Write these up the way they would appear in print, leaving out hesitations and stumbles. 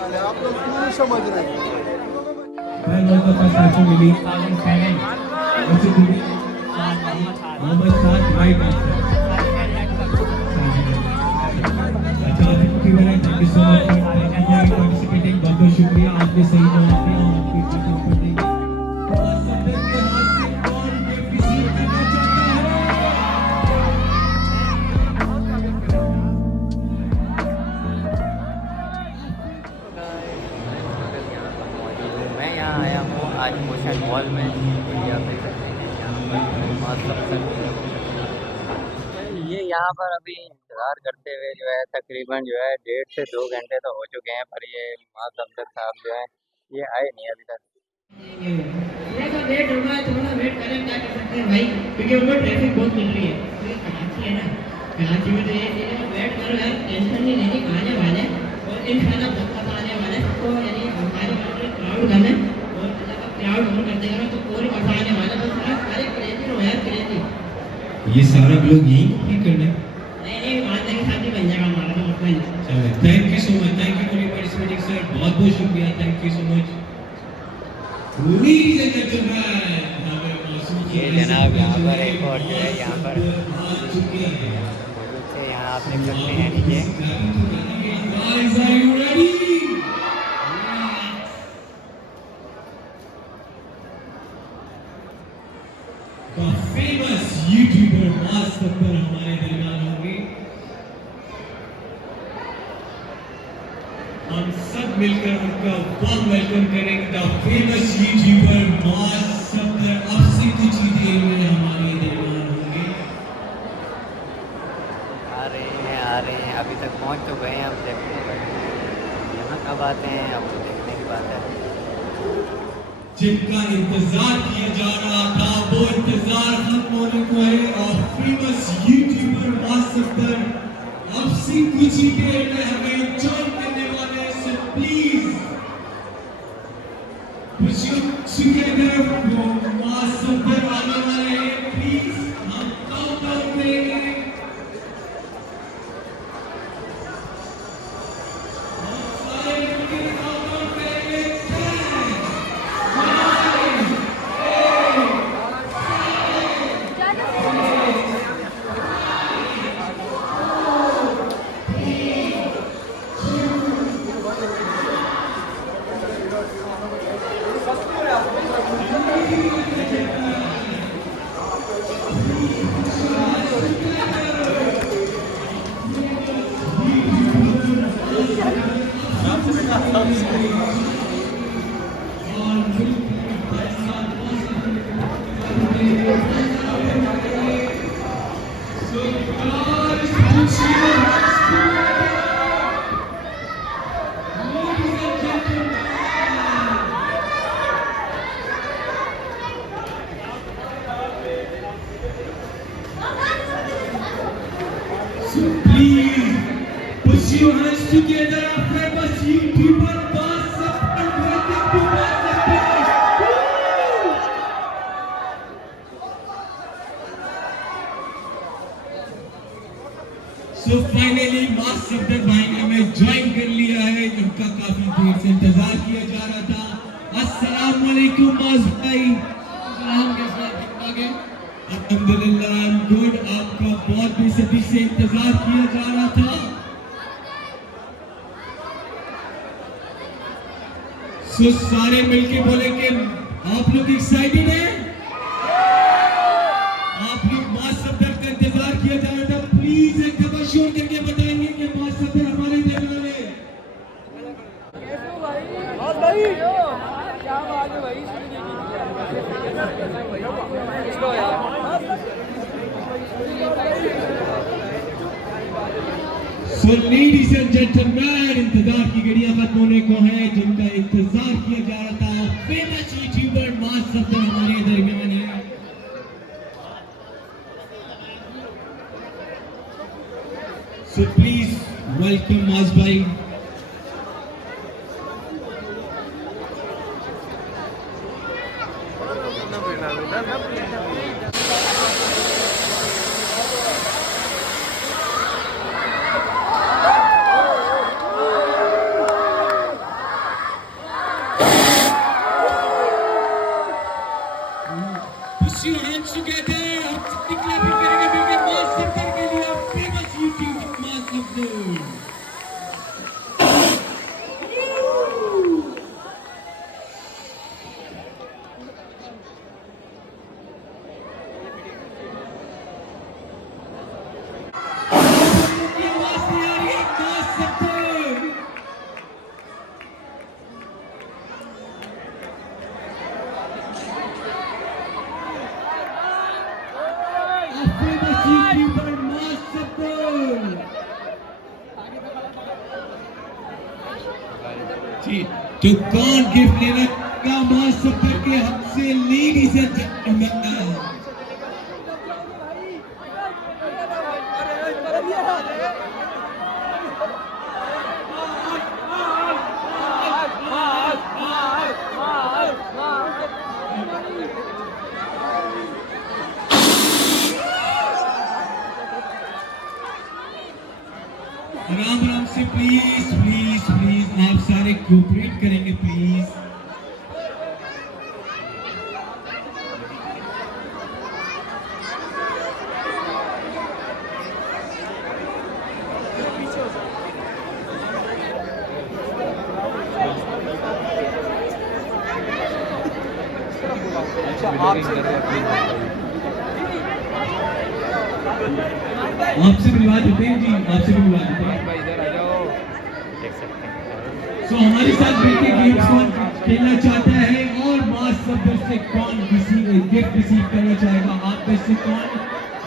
आप लोग क्यों समझ रहे हैं? When was the first iPhone released? 2007. What's it today? Mohammed Saad, right answer. अच्छा आसिफ भाई, thank you so much for participating. बहुत बहुत शुक्रिया, आपने सही जवाब दिया और आपको इतना नंबर देंगे। तो सफदर के हाथ से कौन गिफ्ट रिसीव करना चाहता है? मैं यहाँ आया हूँ आज मोशन मॉल में। ये आप देख सकते हैं कि यहाँ पर मस्त ये यहाँ पर अभी इंतज़ार करते हुए जो है तकरीबन जो है 1.5 से 2 घंटे तो हो चुके हैं, पर ये मास अफसर साहब जो है ये आए नहीं अभी तक। थोड़ा सा लेट होगा, थोड़ा वेट करें, क्या कर सकते हैं भाई, क्योंकि उनको ट्रैफिक बहुत मिल रही है। तो ये कराची है ना, कराची में तो ये वेट करो यार, टेंशन नहीं लेनी, आने वाले और इंशाल्लाह बहुत मजा आने वाला है। तो यानी हमारे क्राउड कम है और अल्लाह का क्राउड ऑन कर देगा तो और मजा आने वाला है। बस आप सारे क्रेजी रहो यार, क्रेजी। ये सारा लोग यही ही करना है। नहीं वहाँ तक साथ ही बन जाएगा हमारा तो मसला नहीं। चलो thank you so much, thank you for your participating sir, बहुत बहुत शुक्रिया, thank you so much. Ladies and gentlemen, ये जनाब यहाँ पर एक और जो है यहाँ पर आ चुके हैं। से यहाँ आप देख सकते हैं नीचे Guys, are you ready? The famous YouTuber मास अख्तर हमारे दरमियान होंगे। हम सब मिलकर उनका वार्म वेलकम करेंगे। द फेमस यूट्यूबर मास अख्तर अब से कुछ ही देर में हमारे दरमियान होंगे। आ रहे हैं अभी तक पहुँच तो गए हैं। अब देखते हैं यहाँ कब आते हैं, अब तो देखने की बात है। जिनका इंतजार किया जा रहा था वो इंतजार खत्म होने को है और फेमस यूट्यूबर मास अख्तर अब से कुछ ही देर में हमें ज्वाइन करने वाले हैं। So please push your together मास अख्तर आने वाले हैं। प्लीज हम काउंटडाउन करेंगे। हम सारे मिलकर काउंटडाउन करेंगे। 20 से इंतजार किया जा रहा था। सो सारे मिलके बोले कि आप लोग एक्साइटेड हैं? आप लोग मास सफदर का इंतजार किया जा रहा था। प्लीज एक दफा शोर करके बताएंगे कि मास सफदर हमारे देने वाले। क्या बात है भाई, इसको यार। So ladies and gentlemen, इंतजार की घड़ियां खत्म होने को है। जिनका इंतजार किया जा रहा था फेमस यूट्यूबर मास सफदर हमारे दरमियान है। So please welcome मास भाई। की आवाज नहीं आ रही है, मास सत्तर। कीपर मास सत्तर। जी, तो कौन गिफ्ट लेने का मास सत्तर के हक से लेडीज एंड जेंटलमैन। आराम आराम से प्लीज प्लीज प्लीज आप सारे कोऑपरेट करेंगे प्लीज। आपसे मिलवा देते हैं जी, आपसे भी मिलवा देते हैं। तो हमारे साथ बैठे गेम्स कौन खेलना चाहता है और मास सब्र से कौन किसी गिफ्ट रिसीव करना चाहेगा? आप में से कौन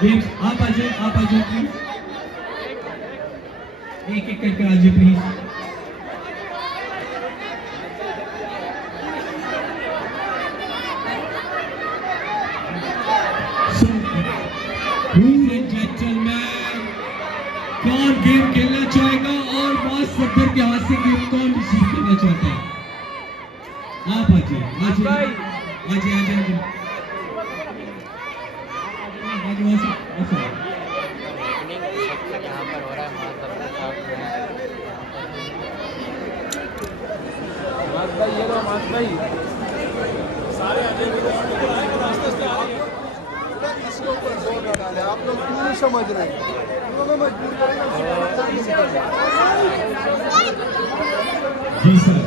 गेम्स आप आ जाए प्लीज, एक एक करके आ जाए प्लीज। जेंटलमैन कौन गेम खेलना चाहेगा और मास सब्र के हाथ से गेम कौन रिसीव करना चाहता है? आप आ जाइए आ जाइए आ जाइए आ जाइए यहाँ पर हो रहा है मास सब्र साहब जो है। मास भाई ये लो मास भाई इसके ऊपर जोर न डाले, आप लोग क्यों नहीं समझ रहे हैं? हम लोग मजबूर करेंगे जी sir,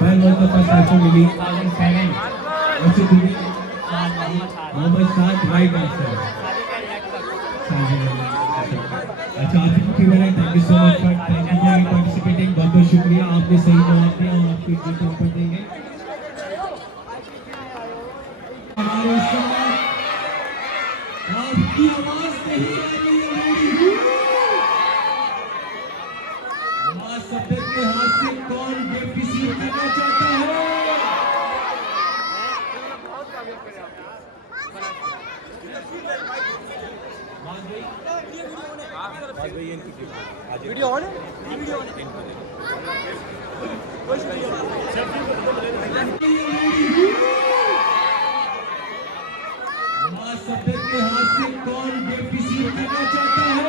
When was the first iPhone released? 2007. What's it doing? Mohammed Saad, right answer. अच्छा आसिफ की thank you so much for participating. बहुत बहुत शुक्रिया, आपने सही जवाब दिया और आपको एक गिफ्ट ऑफर देंगे। हमारे साथ आपकी आवाज नहीं आ रही है। मास सब्र के हाथ से कौन गिफ्ट रिसीव करना चाहता है? वीडियो ऑन है? वीडियो ऑन मास सब्र के हाथ से कौन गिफ्ट रिसीव करना चाहता है?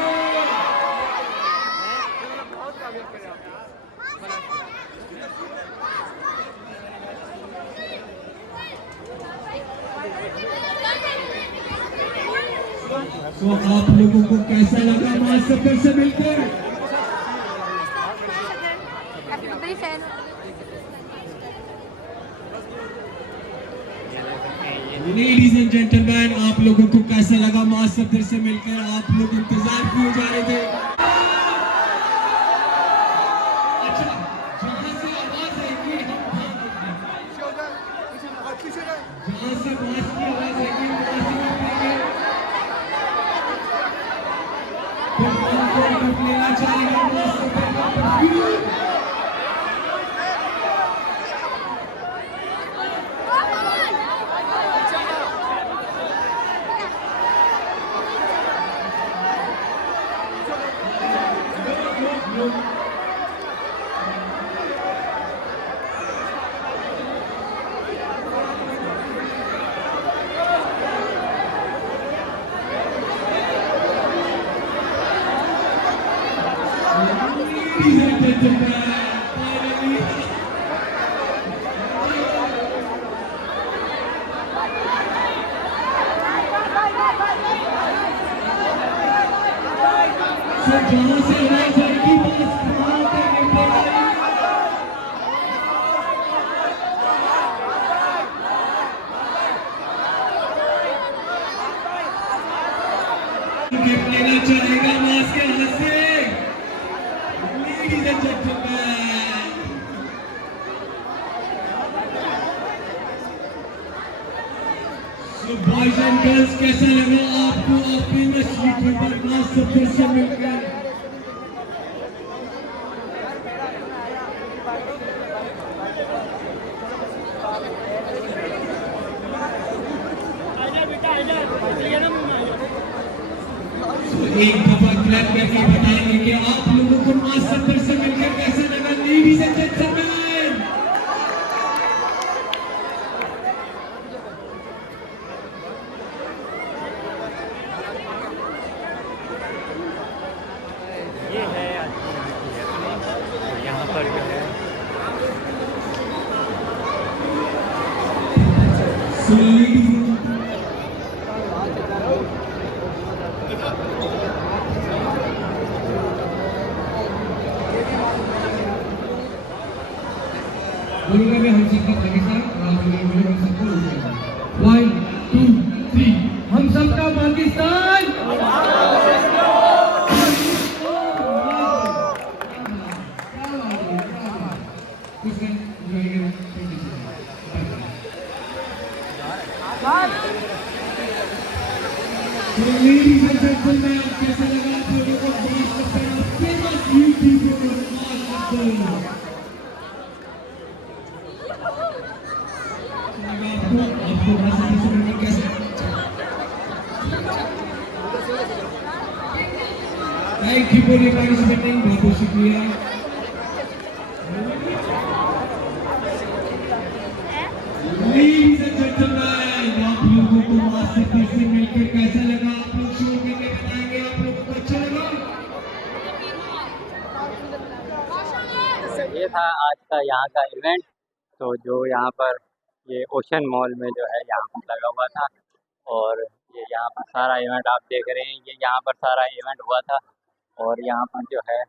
तो आप लोगों को कैसा लगा मास सब्र से मिलकर? लेडीज एंड जेंटलमैन, आप लोगों को कैसा लगा मास सब्र से मिलकर? आप लोग इंतजार क्यों जा रहे थे? अच्छा, जहां से आवाज आएगी हम वहां रुकेंगे। जहां से मास की आवाज आएगी वहां से रुकेंगे। तो कौन गिफ्ट लेना चाहेगा मास सब्र का perfume? Ladies and gentlemen, finally. So जहां से आवाज आएगी ladies and gentlemen. So boys and girls, कैसा लगा आपको फेमस यूट्यूबर मास सफदर से मिलकर? एक दफा क्लैप करके बताएंगे कि आप लोगों को मास सफदर से मिलकर कैसा लगा, लेडीज एंड जेंटलमैन? ये है यहाँ पर जो है So ladies and बोलूंगा मैं हम सबका पाकिस्तान और आप लोग बोलो हम सबको उठाएंगे। 1 2 3 हम सबका पाकिस्तान। Ladies and gentlemen, कैसा लगा आप लोगों को मास सफदर फेमस यूट्यूबर मास सफदर? आपको मास सफदर से मिलकर कैसा? थैंक यू फॉर पार्टिसिपेटिंग, बहुत बहुत शुक्रिया। Ladies and gentlemen, आप लोगों को मास सफदर से मिलकर कैसा लगा? आप लोग शो करके बताएंगे आप लोगों को अच्छा लगा? ये था आज का यहाँ का इवेंट। तो जो यहाँ पर ये ओशन मॉल में जो है यहाँ पर लगा हुआ था, और ये यहाँ पर सारा इवेंट आप देख रहे हैं, ये यहाँ पर सारा इवेंट हुआ था। और यहाँ पर जो है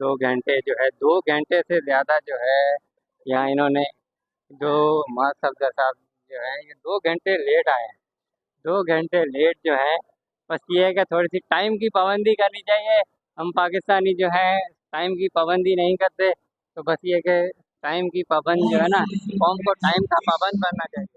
2 घंटे जो है 2 घंटे से ज़्यादा जो है यहाँ इन्होंने जो मास सफदर साहब जो है ये 2 घंटे लेट आए हैं। 2 घंटे लेट जो है, बस ये है कि थोड़ी सी टाइम की पाबंदी करनी चाहिए। हम पाकिस्तानी जो है टाइम की पाबंदी नहीं करते, तो बस ये कि टाइम की पाबंद जो है ना, कौम को टाइम का पाबंद बनना चाहिए।